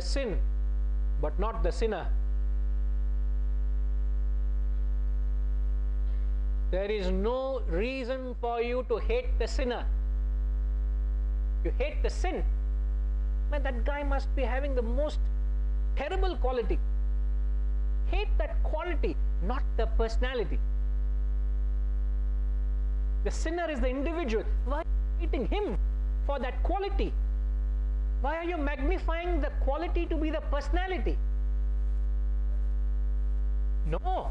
the sin, but not the sinner. There is no reason for you to hate the sinner. You hate the sin. Man, that guy must be having the most terrible quality. Hate that quality, not the personality. The sinner is the individual. Why are you hating him for that quality? Why are you magnifying the quality to be the personality? No.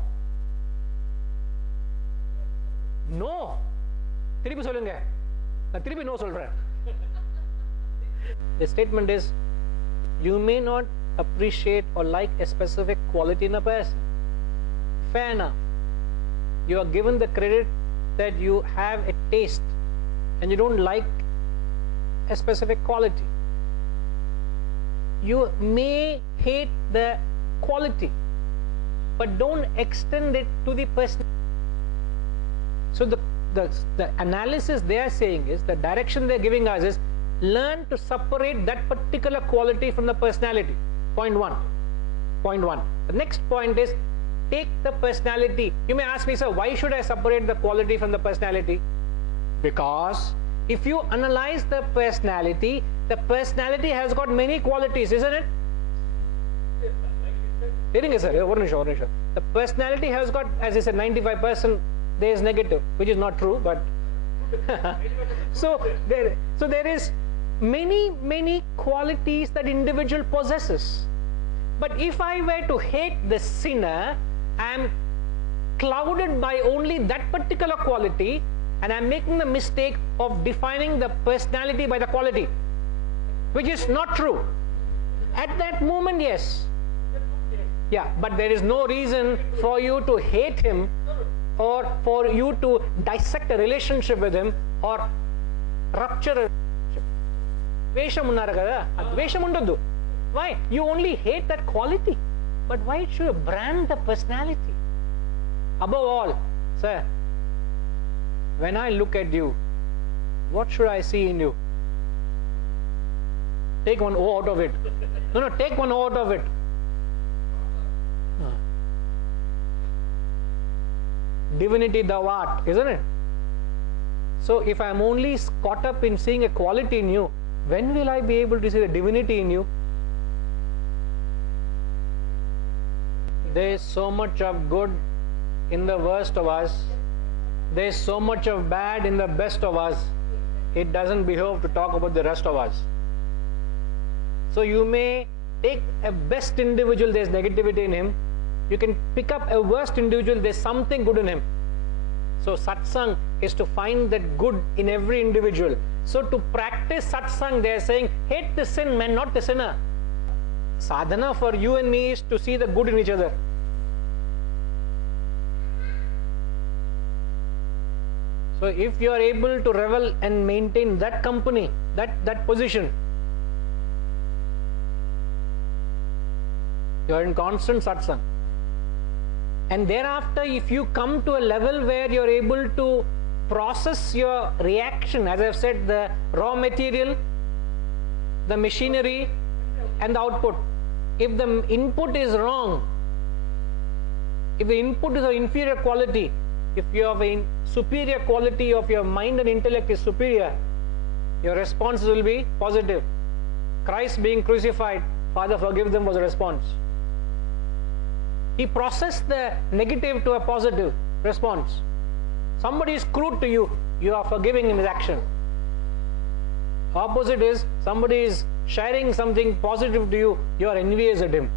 No. திருப்பி சொல்லுங்க. நான் திருப்பி no சொல்றேன். The statement is, you may not appreciate or like a specific quality in a person. Fair enough. You are given the credit that you have a taste and you don't like a specific quality. You may hate the quality, but don't extend it to the person. So the analysis they are saying is, the direction they are giving us is, learn to separate that particular quality from the personality. Point one. Point one. The next point is, take the personality. You may ask me, sir, why should I separate the quality from the personality? Because if you analyze the personality has got many qualities, isn't it? The personality has got, as I said, 95% there is negative, which is not true, but so there is many qualities that individual possesses. But if I were to hate the sinner, I am clouded by only that particular quality, and I am making the mistake of defining the personality by the quality, which is not true. At that moment, yes. Yeah, but there is no reason for you to hate him, or for you to dissect a relationship with him, or rupture a relationship. Why? You only hate that quality, but why should you brand the personality? Above all, sir, when I look at you, what should I see in you? Take one O out of it. No, take one O out of it. Divinity thou art, isn't it? So if I am only caught up in seeing a quality in you, when will I be able to see the divinity in you? There is so much of good in the worst of us. There is so much of bad in the best of us. It doesn't behove to talk about the rest of us. So you may take a best individual, there is negativity in him. You can pick up a worst individual, there is something good in him. So satsang is to find that good in every individual. So to practice satsang, they are saying, hate the sin, man, not the sinner. Sadhana for you and me is to see the good in each other. So if you are able to revel and maintain that company, that position, you are in constant satsang. And thereafter, if you come to a level where you are able to process your reaction, as I have said, the raw material, the machinery and the output. If the input is wrong, if the input is of inferior quality, if you have a superior quality of your mind and intellect is superior, your response will be positive. Christ being crucified, Father forgive them, was a response. He processed the negative to a positive response. Somebody is crude to you, you are forgiving him his action. Opposite is, somebody is sharing something positive to you, you are envious at him.